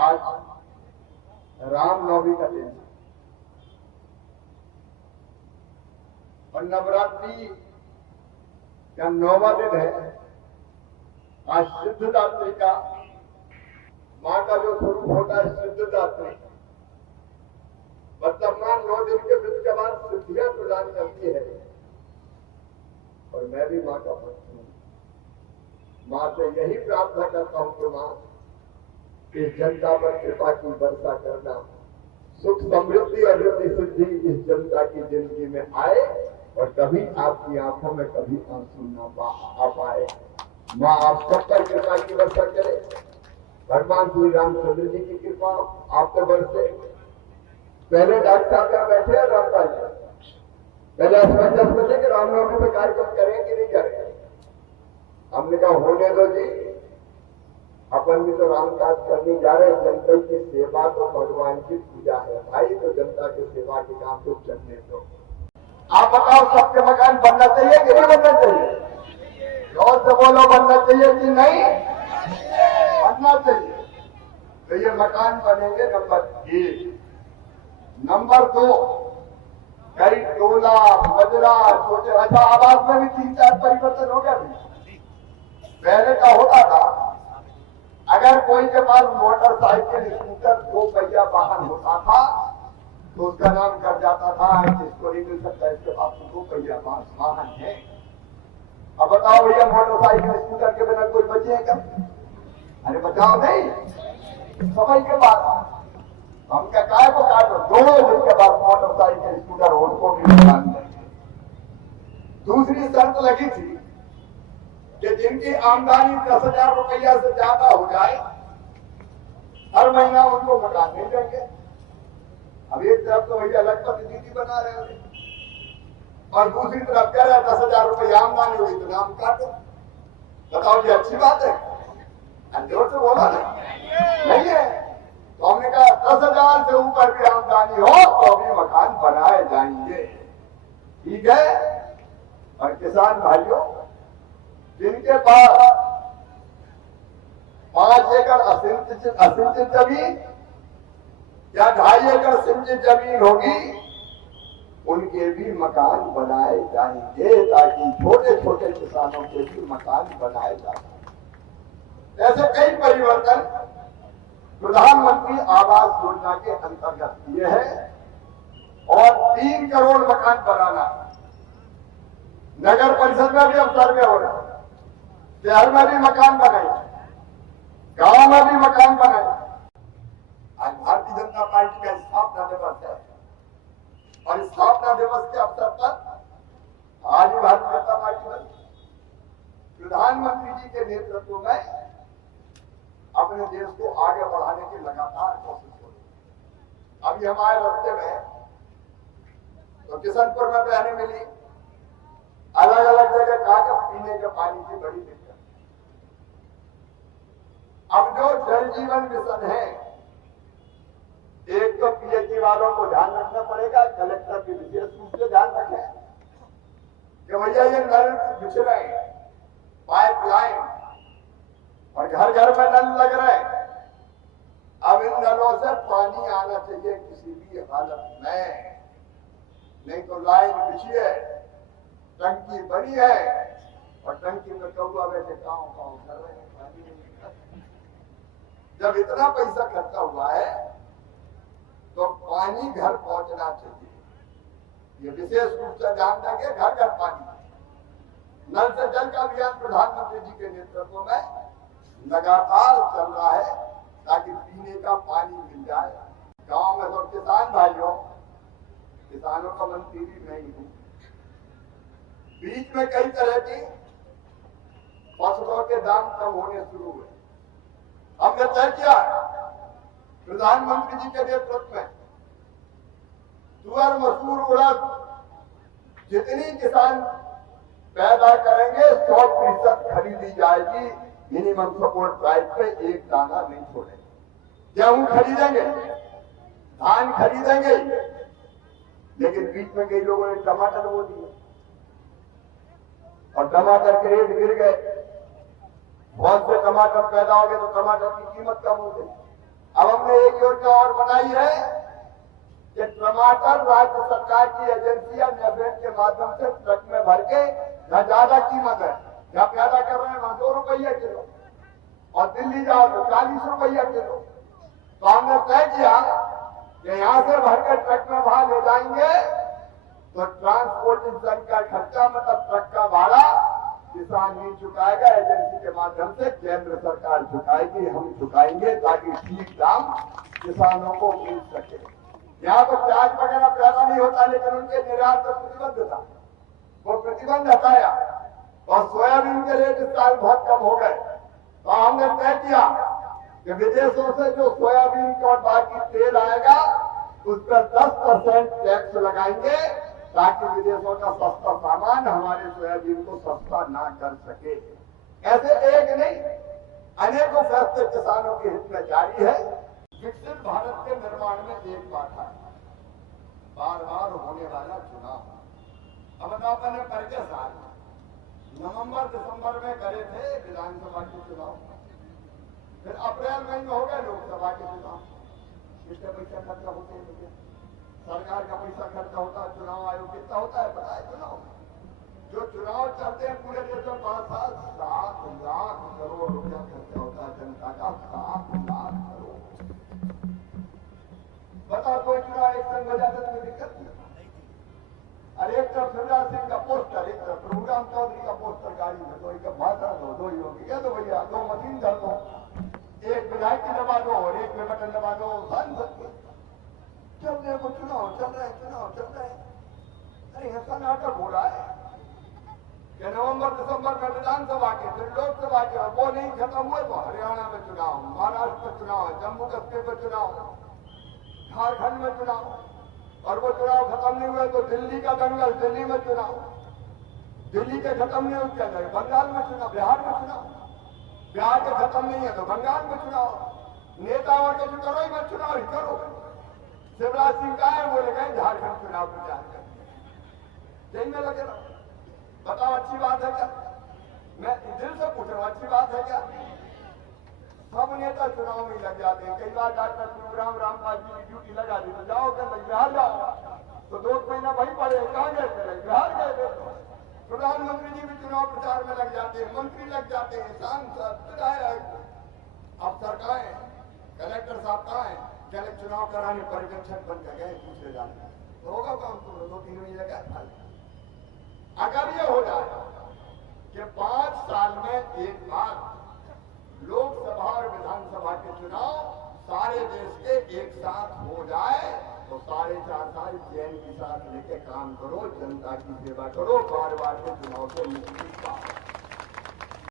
आज रामनवमी का दिन है और नवरात्रि का 9वां दिन है। आज सिद्धदात्री का, मां का जो स्वरूप होता है सिद्धदात्री, मतलब मां 9 दिन के व्रत के बाद सिद्धियां प्रदान करती है। और मैं भी मां का भक्त हूं। मां से यही प्रार्थना करता हूं कि मां इस जनता पर कृपा की वर्षा करना, सुख समृद्धि और रिद्धि सिद्धि इस जनता की जिंदगी में आए और कभी आपकी आंखों में कभी आंसू ना आ पाए। मां आप सब पर कृपा की वर्षा करे। भगवान श्री रामचंद्र जी की कृपा आप पर बरसे। पहले डॉक्टर साहब यहाँ बैठे हैं रामपाल जी, पहले असमंजस बचे कि रामनवमी में कार्यक्रम करें कि नहीं करें। हमने कहा होने दो जी, अपन भी तो रामकाज करने जा रहे हैं। जनता की सेवा तो भगवान की पूजा है भाई, तो जनता की सेवा के काम को चलने दो। आप बताओ सबके मकान बनना चाहिए कि नहीं बनना चाहिए? जोर से बोलो, बनना चाहिए कि नहीं? बनना चाहिए। तो ये मकान बनेंगे नंबर 1। नंबर 2, कई टोला मजरा छोटे, अच्छा आवास में भी 3-4 परिवर्तन हो गया। पहले का होता था, अगर कोई के पास मोटरसाइकिल स्कूटर 2 पहिया वाहन होता था तो उसका नाम कर जाता था इसको नहीं मिल सकता, इसके पास 2 पहिया वाहन है। अब बताओ भैया, मोटरसाइकिल स्कूटर के बिना कोई बचेगा? अरे बताओ नहीं, समय के बाद हम क्या काय को काटो, दोनों जिनके पास मोटरसाइकिल स्कूटर उनको भी मकान देंगे। दूसरी शर्त लगी थी कि जिनकी आमदनी 10,000 रुपया से ज्यादा हो जाए हर महीना उनको मकान मिल जाएंगे। अब एक तरफ तो भैया लखपति दीदी बना रहे हैं और दूसरी तरफ कह रहे हैं 10,000 रुपया आमदनी हुई तो नाम काटो। बताओ जी, अच्छी बात है? जोर से बोला नहीं है। तो हमने कहा 10,000 से ऊपर भी आमदनी हो तो भी मकान बनाए जाएंगे, ठीक है। और किसान भाइयों, जिनके पास 5 एकड़ असिंचित जमीन या 2.5 एकड़ सिंचित जमीन होगी, उनके भी मकान बनाए जाएंगे ताकि छोटे छोटे किसानों के भी मकान बनाए जा सकें। ऐसे कई परिवर्तन प्रधानमंत्री आवास योजना के अंतर्गत किए हैं और 3 करोड़ मकान बनाना। नगर परिषद में भी अब सर्वे हो रहा है, शहर में भी मकान बनाए, गांव में भी मकान बनाए। आज भारतीय जनता पार्टी का स्थापना दिवस है और स्थापना दिवस के अवसर पर आज भारतीय जनता पार्टी बनी। प्रधानमंत्री जी के नेतृत्व में अपने देश को आगे बढ़ाने की लगातार कोशिश हो रही। अभी हमारे रास्ते में तो किशनपुर में बहने मिली, अलग अलग जगह कहा पीने के पानी की बड़ी दिक्कत। अब जो जल जीवन मिशन है, एक तो पीएचई वालों को ध्यान रखना पड़ेगा, कलेक्टर भी विशेष रूप से ध्यान रखें कि भैया ये नल बिछ रहे, पाइपलाइन और घर घर में नल लग रहे। अब इन नलों से पानी आना चाहिए किसी भी हालत में, नहीं तो लाइन बिछी है, टंकी बनी है और टंकी में कौआ वैसे काव काव कर रहे हैं, पानी नहीं निकल। जब इतना पैसा खर्चा हुआ है तो पानी घर पहुंचना चाहिए, ये विशेष रूप से ध्यान देंगे। घर घर पानी, नल से जल का अभियान प्रधानमंत्री जी के नेतृत्व में लगातार चल रहा है ताकि पीने का पानी मिल जाए। गांव में तो किसान भाइयों, किसानों का मंत्री भी मैं ही हूं। बीच में कई तरह की फसलों के दाम कम होने शुरू हुए। हमने तय किया प्रधानमंत्री जी के नेतृत्व में तुअर, मसूर, उड़द जितनी किसान पैदा करेंगे 100% खरीदी जाएगी। मिनिमम सपोर्ट प्राइस पे एक दाना नहीं छोड़ेंगे। गेहूं खरीदेंगे, धान खरीदेंगे, लेकिन बीच में कई लोगों ने टमाटर वो दिए और टमाटर के रेट गिर गए। बहुत से टमाटर पैदा हो गए तो टमाटर की कीमत कम हो गई। अब हमने एक योजना और बनाई है कि टमाटर राज्य सरकार की एजेंसियां नेफेड के माध्यम से ट्रक में भर के जहां ज्यादा कीमत है, जहां पैदा कर रहे हैं वहां 2 रुपया किलो, और दिल्ली जाओ तो 40 रुपया किलो। तो हमने तय किया कि यहां से भरकर ट्रक में बाहर ले जाएंगे तो ट्रांसपोर्टेशन का खर्चा मतलब ट्रक का भाड़ा किसान नहीं चुकाएगा, एजेंसी के माध्यम से केंद्र सरकार चुकाएगी, हम चुकाएंगे ताकि ठीक दाम किसानों को मिल सके। यहाँ तो प्याज वगैरह पैदा नहीं होता, लेकिन उनके निर्यात पर प्रतिबंध था, वो प्रतिबंध हटाया और सोयाबीन के रेट इस साल बहुत कम हो गए। तो हमने तय किया कि विदेशों से जो सोयाबीन और बाकी तेल आएगा उस पर 10% टैक्स लगाएंगे ताकि विदेशों का सस्ता सामान हमारे सोयाबीन को सस्ता ना कर सके। ऐसे एक नहीं अनेकों फैसले किसानों के हित में जारी है। विकसित भारत के निर्माण में एक बात है, बार बार होने वाला चुनाव। अब अपने परिचय साल नवंबर दिसंबर में करे थे विधानसभा के चुनाव, फिर अप्रैल मई में हो गए लोकसभा के चुनाव। कितने पैसा खर्चा होते हैं, सरकार का पैसा खर्चा होता है, चुनाव आयोग कितना होता है पता है? चुनाव जो चुनाव चलते हैं पूरे देश में 7 लाख करोड़ रुपया खर्चा होता है जनता का, 7 लाख करोड़। बताओ कोई चुनाव एक संग हो जाता तो दिक्कत नहीं। अरे एक तरफ शिवराज सिंह का पोस्टर, एक तरफ प्रभुराम चौधरी का पोस्टर गाड़ी में, तो एक भाषण दो, 2 ही होगी। क्या तो भैया 2 मशीन धर दो, एक विधायक की दबा दो और एक में बटन दबा दो, सांसद चल रहे को चुनाव चल रहे हैं, चुनाव चल रहे हैं। अरे ऐसा नाटक हो रहा है कि नवंबर दिसंबर में विधानसभा के, फिर लोकसभा के, वो नहीं खत्म हुए तो हरियाणा में चुनाव, महाराष्ट्र में चुनाव, जम्मू कश्मीर में चुनाव, झारखंड में चुनाव, और वो चुनाव खत्म नहीं हुए तो दिल्ली का दंगल, दिल्ली में चुनाव, दिल्ली के खत्म नहीं हुए बंगाल में चुनाव, बिहार में चुनाव, बिहार के खत्म नहीं है तो बंगाल में चुनाव, नेताओं के जो करो में चुनाव ही करो। शिवराज सिंह का है बोले गए झारखंड चुनाव प्रचार कर, यही में लगे रहो। बताओ अच्छी बात है क्या? मैं दिल से पूछ रहा हूँ, अच्छी बात है क्या? सब नेता चुनाव में लग जाते हैं। कई बार डॉक्टर प्रभुराम रामपाल जी की ड्यूटी लगा दी तो जाओ क्या बिहार जाओ, तो 2 महीना वहीं पड़े, कहाँ गए थे? बिहार गए। प्रधानमंत्री जी भी चुनाव प्रचार में लग जाते हैं, मंत्री लग जाते हैं, सांसद, विधायक, अफसर कलेक्टर साहब कहाँ है? चले चुनाव कराने पर्यवेक्षक बन कर गए, दूसरे जाने तो होगा काम तो 2-3 महीने का। अगर ये हो जाए कि 5 साल में एक बार लोकसभा और विधानसभा के चुनाव सारे देश के एक साथ हो जाए तो 4.5 साल चैन के साथ लेके काम करो, जनता की सेवा करो, बार बार के चुनाव से मुक्ति पाओ।